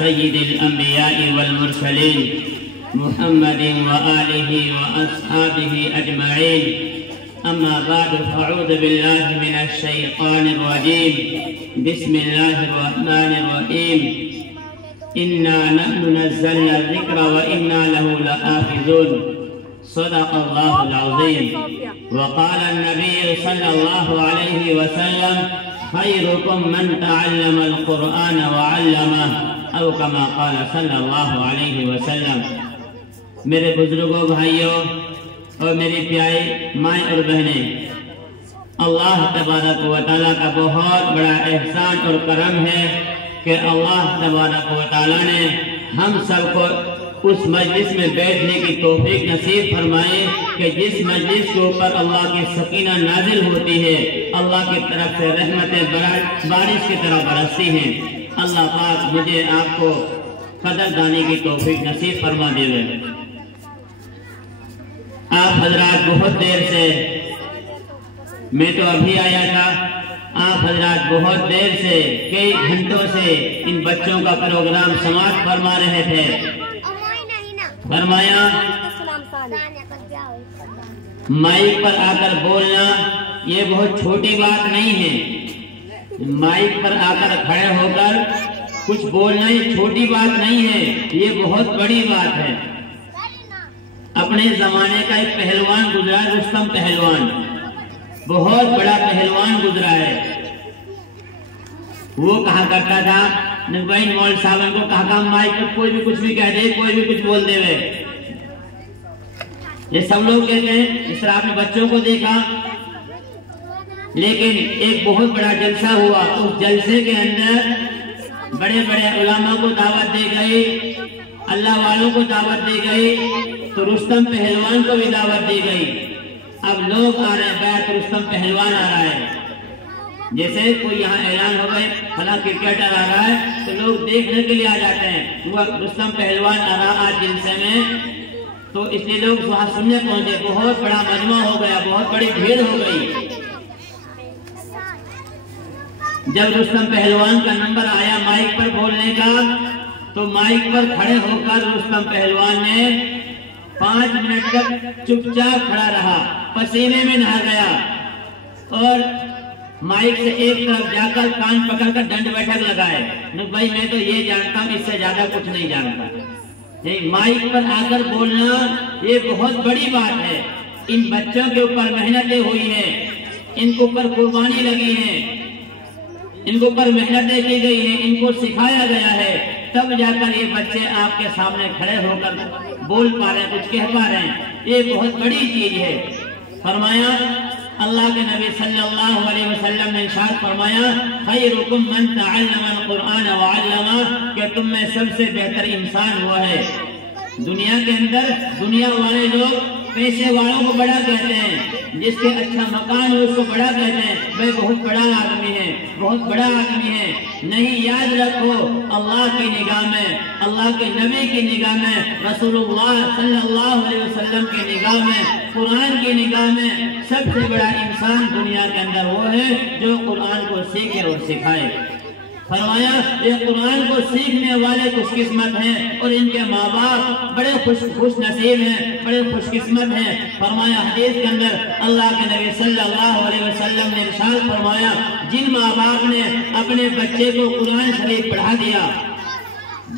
سيد الأنبياء والمرسلين محمد وآله وأصحابه أجمعين. أما بعد فأعوذ بالله من الشيطان الرجيم. بسم الله الرحمن الرحيم. إنا نحن نزلنا الذكر وإنا له لحافظون. صدق الله العظيم. وقال النبي صلى الله عليه وسلم خيركم من تعلم القرآن وعلمه أو كما قال صلى الله عليه وسلم. میرے بزرگوں، بھائیوں اور میری پیاری مائیں اور بہنیں، اللہ تبارک و تعالیٰ کا بہت بڑا احسان اور کرم ہے کہ اللہ تبارک و تعالیٰ نے ہم سب کو اس مجلس میں بیٹھنے کی توفیق نصیب فرمائے کہ جس مجلس کے اوپر اللہ کی سکینہ نازل ہوتی ہے، اللہ کی طرف سے رحمتیں بارش کی طرح برستی ہیں. اللہ پاک مجھے آپ کو قدر دانی کی توفیق نصیب فرما دے. آپ حضرات بہت دیر سے، میں تو ابھی آیا تھا، آپ حضرات بہت دیر سے کئی گھنٹوں سے ان بچوں کا پروگرام سماعت فرما رہے تھے. فرمایا مائک پر آ کر بولنا یہ بہت چھوٹی بات نہیں ہے. مائک پر آ کر کھڑے ہو کر کچھ بولنا یہ چھوٹی بات نہیں ہے، یہ بہت بڑی بات ہے. اپنے زمانے کا ایک پہلوان گزرا، رستم پہلوان، بہت بڑا پہلوان گزرا ہے. وہ کہا کرتا تھا نگبین مول صاحب کو کہا کہ مائک پر کوئی بھی کچھ بھی کہہ دے، کوئی بھی کچھ بول دے وے. یہ سب لوگ کہتے ہیں، اس طرح آپ نے بچوں کو دیکھا. لیکن ایک بہت بڑا جلسہ ہوا، اس جلسے کے اندر بڑے بڑے علماء کو دعوت دی گئی، اللہ والوں کو دعوت دی گئی، تو رستم پہلوان کو بھی دعوت دی گئی. اب لوگ آ رہے ہیں، بیعت رستم پہلوان آ رہا ہے. جیسے کوئی یہاں اعلان ہو گئے فلاں کرکٹر آ رہا ہے تو لوگ دیکھنے کے لیے آ جاتے ہیں، وہ رستم پہلوان آ رہا آج جلسے میں، تو اس لیے لوگ وہاں سننے پہنچے. بہت بڑا مجمع ہو گیا، بہت بڑی بھیڑ ہو گئی. جب رستم پہلوان کا نمبر آیا مائک پر بولنے کا، تو مائک پر کھڑے ہو کر رستم پہلوان نے 5 منٹ تک چپ چاپ کھڑا رہا، پسینے میں نہا گیا، اور مائک سے ایک طرف جا کر کان پکڑ کر ڈنڈ بیٹھک لگائے. بھائی میں تو یہ جانتا ہوں، اس سے زیادہ کچھ نہیں جانتا. مائک پر آ کر بولنا یہ بہت بڑی بات ہے. ان بچوں کے اوپر محنتیں ہوئی ہیں، ان کے اوپر قربانی لگی ہے، ان کے اوپر محنتیں کی گئی ہیں، ان کو سکھایا گیا ہے، تب جا کر یہ بچے آپ کے سامنے کھڑے ہو کر بول پا رہے ہیں، کچھ کہہ پا رہے ہیں. یہ بہت بڑی چیز ہے. فرمایا اللہ کے نبی صلی اللہ علیہ وسلم نے ارشاد فرمایا خیرکم من تعلم القرآن وعلمہ، کہ تم میں سب سے بہتر انسان ہوا ہے. دنیا کے اندر دنیا والے لوگ پیسے والوں کو بڑا کہتے ہیں، جس کے اچھا مکان ہو اس کو بڑا کہتے ہیں، وہ بہت بڑا آدمی ہے، بہت بڑا آدمی ہے. نہیں، یاد رکھو اللہ کی نگاہ میں، اللہ کے نبی کی نگاہ میں، رسول اللہ صلی اللہ علیہ وسلم کی نگاہ میں، قرآن کی نگاہ میں سب سے بڑا انسان دنیا کے اندر وہ ہے جو قرآن کو سیکھے اور سکھائے. فرمایا یہ قرآن کو سیکھنے والے خوش قسمت ہیں، اور ان کے ماں باپ بڑے خوش نصیب ہیں، بڑے خوش قسمت ہیں. فرمایا حدیث کے اندر اللہ کے نبی صلی اللہ علیہ وسلم نے ارشاد فرمایا جن ماں باپ نے اپنے بچے کو قرآن شریف پڑھا دیا،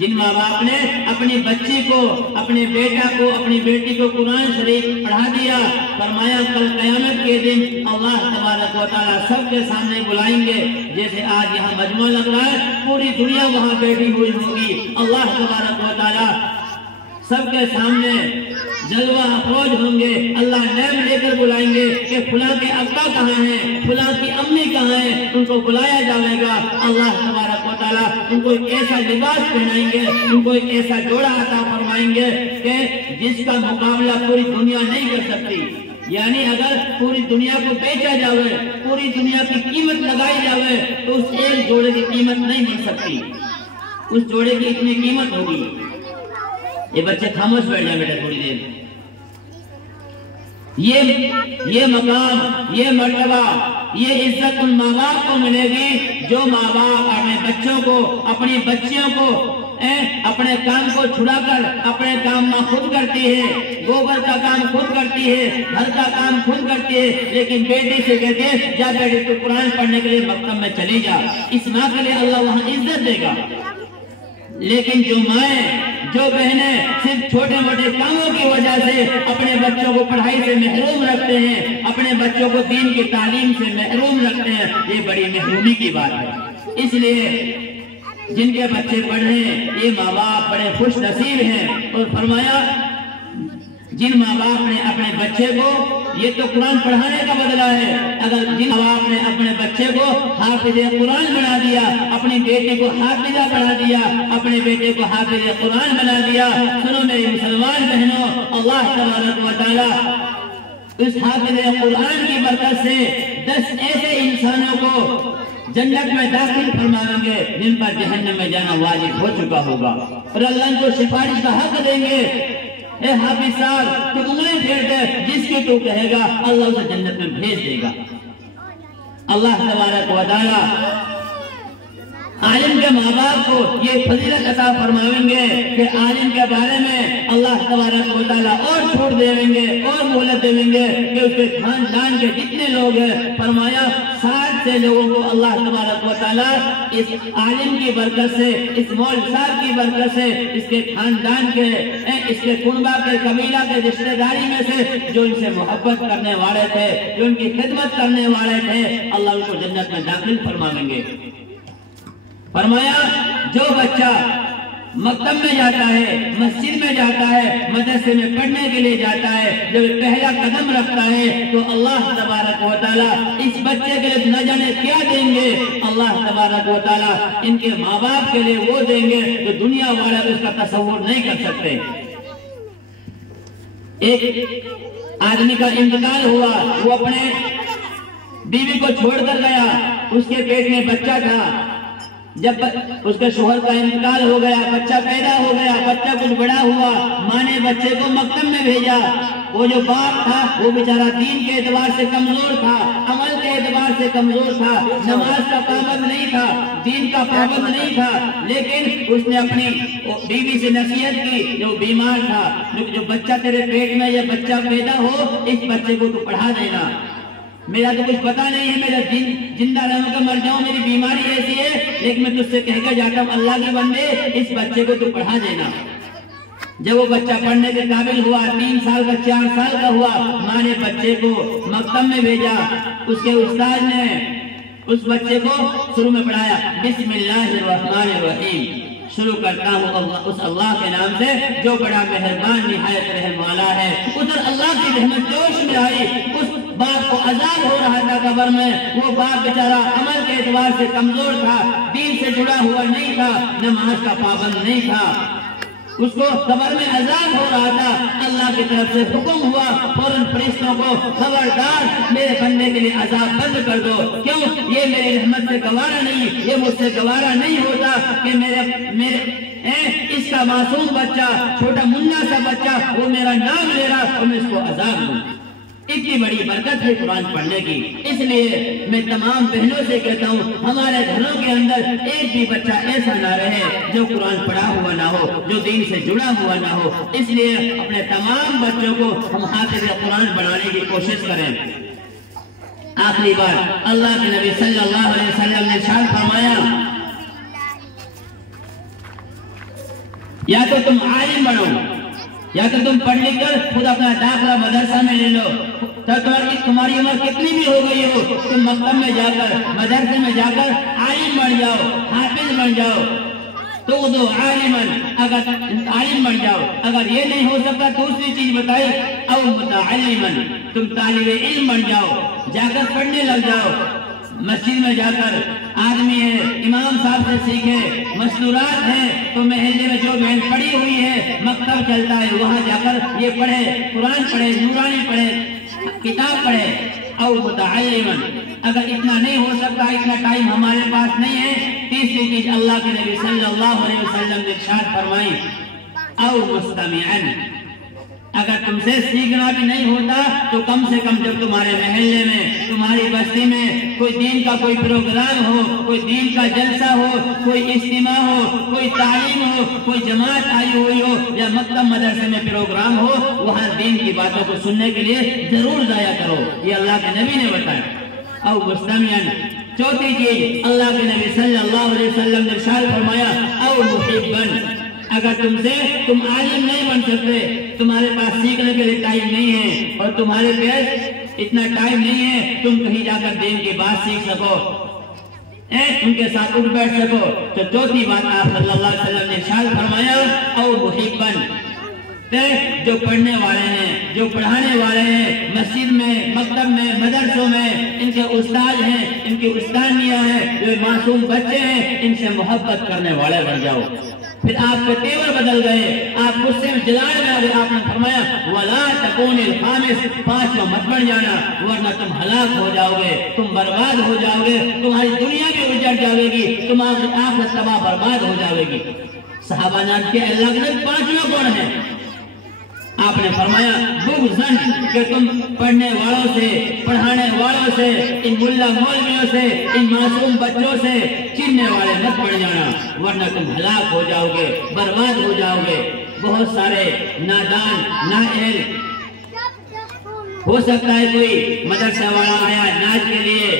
جن ماں باپ نے اپنی بچی کو، اپنے بیٹا کو، اپنی بیٹی کو قرآن شریف پڑھا دیا، فرمایا کل قیامت کے دن اللہ تبارک و تعالیٰ سب کے سامنے بلائیں گے. جیسے آج یہاں مجمع لگ رہا ہے، پوری دنیا وہاں بیٹھی ہوئی ہوگی. اللہ تبارک و تعالیٰ سب کے سامنے جلوہ افروز ہوں گے. اللہ نام لے کر بلائیں گے کہ فلاں کے ابا کہاں ہیں، فلاں کی امی کہاں ہیں، ان کو بلایا جائے گا. اللہ تبارک و تعالیٰ ان کو ایک ایسا لباس پہنائیں گے، ان کو ایک ایسا جوڑا عطا فرمائیں گے کہ جس کا مقابلہ پوری دنیا نہیں کر سکتی. یعنی اگر پوری دنیا کو بیچا جاوے، پوری دنیا کی قیمت لگائی جاوے، تو اس ایک جوڑے کی قیمت نہیں مل سکتی. اس جوڑے کی اتنی قیمت ہوگی. یہ بچے خاموش بیٹھ جائیں بیٹا تھوڑی دیر. یہ مقام، یہ مرتبہ، یہ عزت ان ماں باپ کو ملے گی جو ماں باپ اپنے بچوں کو، اپنی بچیوں کو اپنے کام کو چھڑا کر اپنے کام میں خود کرتی ہے، گوبر کا کام خود کرتی ہے، گھر کا کام خود کرتی ہے، لیکن بیٹی سے کہتے ہیں جا بیٹی تو قرآن پڑھنے کے لیے مکتب میں چلی جا، اس ماں کے لیے اللہ وہاں عزت دے گا۔ لیکن جو مائیں، جو بہنیں صرف چھوٹے موٹے کاموں کی وجہ سے اپنے بچوں کو پڑھائی سے محروم رکھتے ہیں، اپنے بچوں کو دین کی تعلیم سے محروم رکھتے ہیں، یہ بڑی محرومی کی بات ہے۔ اس لیے جن کے بچے پڑھ رہے ہیں یہ ماں باپ بڑے خوش نصیب ہیں، اور فرمایا جن ماں باپ نے اپنے بچے کو، یہ تو قرآن پڑھانے کا بدلہ ہے، اگر جن ماں باپ نے اپنے بچے کو حافظ قرآن بنا دیا، اپنی بیٹی کو حافظہ بنا دیا، اپنے بیٹے کو حافظ قرآن بنا دیا، سنو میری مسلمان بہنوں، اللہ تبارک و تعالی اس حافظ قرآن کی برکت سے 10 ایسے انسانوں کو جنت میں داخل فرمائیں گے جن پر جہنم میں جانا واجب ہو چکا ہوگا، اور اللہ کو سفارش کا حق دیں گے۔ اے حافظ صاحب تو انگلیں پھیر دے، جس کی تو کہے گا اللہ اسے جنت میں بھیج دے گا۔ اللہ تبارک و تعالی عالم کے ماں باپ کو یہ فضیلت عطا فرمائیں گے کہ عالم کے بارے میں اللہ تبارک و تعالیٰ اور چھوٹ دیں گے اور مہلت دیں گے کہ اس کے خاندان کے جتنے لوگ ہیں، فرمایا 60 سے لوگوں کو اللہ تبارک و تعالیٰ اس عالم کی برکت سے، اس مولوی صاحب کی برکت سے، اس کے خاندان کے، اس کے کنبہ کے، قبیلہ کے، رشتہ داری میں سے جو ان سے محبت کرنے والے تھے، جو ان کی خدمت کرنے والے تھے، اللہ ان کو جنت میں داخل فرمائیں گے۔ فرمایا جو بچہ مکتب میں جاتا ہے، مسجد میں جاتا ہے، مدرسے میں پڑھنے کے لیے جاتا ہے، جب پہلا قدم رکھتا ہے تو اللہ تبارک و تعالیٰ اس بچے کے لیے نہ جانے کیا دیں گے، اللہ تبارک و تعالیٰ ان کے ماں باپ کے لیے وہ دیں گے جو دنیا والے اس کا تصور نہیں کر سکتے۔ ایک آدمی کا انتقال ہوا، وہ اپنے بیوی کو چھوڑ کر گیا، اس کے پیٹ میں بچہ تھا، جب اس کے شوہر کا انتقال ہو گیا، بچہ پیدا ہو گیا، بچہ کچھ بڑا ہوا، ماں نے بچے کو مکتب میں بھیجا۔ وہ جو باپ تھا وہ بیچارہ دین کے اعتبار سے کمزور تھا، عمل کے اعتبار سے کمزور تھا، نماز کا پابند نہیں تھا، دین کا پابند نہیں تھا، لیکن اس نے اپنی بیوی سے نصیحت کی جو بیمار تھا، جو بچہ تیرے پیٹ میں یا بچہ پیدا ہو، اس بچے کو تو پڑھا دینا، میرا تو کچھ پتا نہیں ہے، میرا زندہ رہوں کا مر جاؤں، میری بیماری ایسی ہے، لیکن میں تجھ سے کہہ کے جاتا ہوں اللہ کے بندے اس بچے کو تو پڑھا دینا۔ جب وہ بچہ پڑھنے کے قابل ہوا، 3 سال کا 4 سال کا ہوا، ماں نے بچے کو مکتب میں بھیجا، اس کے استاد نے اس بچے کو شروع میں پڑھایا، بسم اللہ الرحمن الرحیم، شروع کرتا ہوں اس اللہ کے نام سے جو بڑا مہربان نہایت رحم والا ہے۔ ادھر اللہ کی رحمت جوش میں آئی، اس باپ کو عذاب ہو رہا تھا قبر میں، وہ باپ بیچارہ عمل کے اعتبار سے کمزور تھا، دین سے جڑا ہوا نہیں تھا، نماز کا پابند نہیں تھا، اس کو قبر میں عذاب ہو رہا تھا، اللہ کی طرف سے حکم ہوا فوراً فرشتوں کو، خبردار میرے بندے کے لیے عذاب بند کر دو، کیوں؟ یہ میری رحمت سے گوارا نہیں، یہ مجھ سے گوارا نہیں ہوتا کہ میرے اس کا معصوم بچہ، چھوٹا منا سا بچہ وہ میرا نام لے رہا اور میں اس کو عذاب دوں۔ اتنی بڑی برکت ہے قرآن پڑھنے کی، اس لیے میں تمام بہنوں سے کہتا ہوں ہمارے گھروں کے اندر ایک بھی بچہ ایسا نہ رہے جو قرآن پڑھا ہوا نہ ہو، جو دین سے جڑا ہوا نہ ہو، اس لیے اپنے تمام بچوں کو ہم حافظ قرآن بنانے کی کوشش کریں۔ آخری بار اللہ کے نبی صلی اللہ علیہ وسلم نے ارشاد فرمایا، یا تو تم عالم بنو، یا تو تم پڑھ لکھ کر خود اپنا داخلہ مدرسہ میں لے لو، تو تمہاری عمر کتنی بھی ہو گئی ہو، تم مکتب میں جا کر، مدرسے میں جا کر عالم بن جاؤ، حافظ بن جاؤ، تو دو عالمن، اگر عالم بن جاؤ۔ اگر یہ نہیں ہو سکتا دوسری چیز بتائی، او متعلمن، تم طالب علم بن جاؤ، جا کر پڑھنے لگ جاؤ، مسجد میں جا کر آدمی ہے امام صاحب سے سیکھے، مستورات ہیں تو محلے میں جو بہن پڑھی ہوئی ہے، مکتب چلتا ہے وہاں جا کر یہ پڑھے، قرآن پڑھے، نورانی پڑھے، کتاب پڑھے۔ او متعلمن، اگر اتنا نہیں ہو سکتا، اتنا ٹائم ہمارے پاس نہیں ہے، تیسری چیز اللہ کے نبی صلی اللہ علیہ وسلم نے ارشاد فرمائی، او مستمعن، اگر تم سے سیکھنا بھی نہیں ہوتا تو کم سے کم جب تمہارے محلے میں تمہاری بستی میں کوئی دین کا کوئی پروگرام ہو، کوئی دین کا جلسہ ہو، کوئی اجتماع ہو، کوئی تعلیم ہو، کوئی جماعت آئی ہوئی ہو یا مکتب مدرسے میں پروگرام ہو، وہاں دین کی باتوں کو سننے کے لیے ضرور جایا کرو، یہ اللہ کے نبی نے بتایا۔ او مستمعین، چوتھی چیز اللہ کے نبی صلی اللہ علیہ وسلم نے ارشاد فرمایا او محبن، اگر تم عالم نہیں بن سکتے، تمہارے پاس سیکھنے کے لیے ٹائم نہیں ہے اور تمہارے پاس اتنا ٹائم نہیں ہے تم کہیں جا کر دین کی بات سیکھ سکو، ان کے ساتھ اٹھ بیٹھ سکو، تو چوتھی بات آپ صلی اللہ علیہ وسلم نے ارشاد فرمایا او محبن، جو پڑھنے والے ہیں، جو پڑھانے والے ہیں، مسجد میں، مکتب میں، مدرسوں میں، ان کے استاد ہیں، ان کی استانیاں ہیں، جو معصوم بچے ہیں، ان سے محبت کرنے والے بن جاؤ۔ پھر آپ کے تیور بدل گئے، آپ غصے میں جلال میں آ گئے، آپ نے فرمایا وَلَا تَكُونِ الْخَامِسِ، پانچواں مت بن جانا، ورنہ تم ہلاک ہو جاؤ گے، تم برباد ہو جاؤ گے، تمہاری دنیا بھی اجڑ جاوے گی، تمہاری آخرت تباہ برباد ہو جاوے گی۔ صحابہ نے کے اللہ کے پانچواں کون ہے؟ آپ نے فرمایا بغضاً، کہ تم پڑھنے والوں سے، پڑھانے والوں سے، ان ملا مولویوں سے، ان معصوم بچوں سے چننے والے مت بن جانا، ورنہ تم ہلاک ہو جاؤ گے، برباد ہو جاؤ گے۔ بہت سارے نادان، نااہل، ہو سکتا ہے کوئی مدرسہ والا آیا ناچ کے لیے،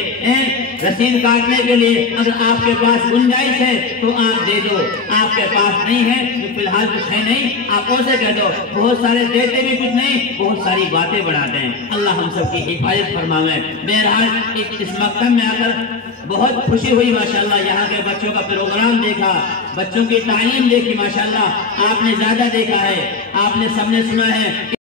رسید کاٹنے کے لیے، اگر آپ کے پاس گنجائش ہے تو آپ دے دو، آپ کے پاس نہیں ہے تو فی الحال کچھ ہے نہیں، آپ اسے کہہ دو۔ بہت سارے دیتے بھی کچھ نہیں، بہت ساری باتیں بڑھاتے ہیں، اللہ ہم سب کی حفاظت فرمائے۔ بہرحال اس مکتب میں آ کر بہت خوشی ہوئی ماشاءاللہ، یہاں کے بچوں کا پروگرام دیکھا، بچوں کی تعلیم دیکھی ماشاءاللہ، آپ نے زیادہ دیکھا ہے، آپ نے سب نے سنا ہے۔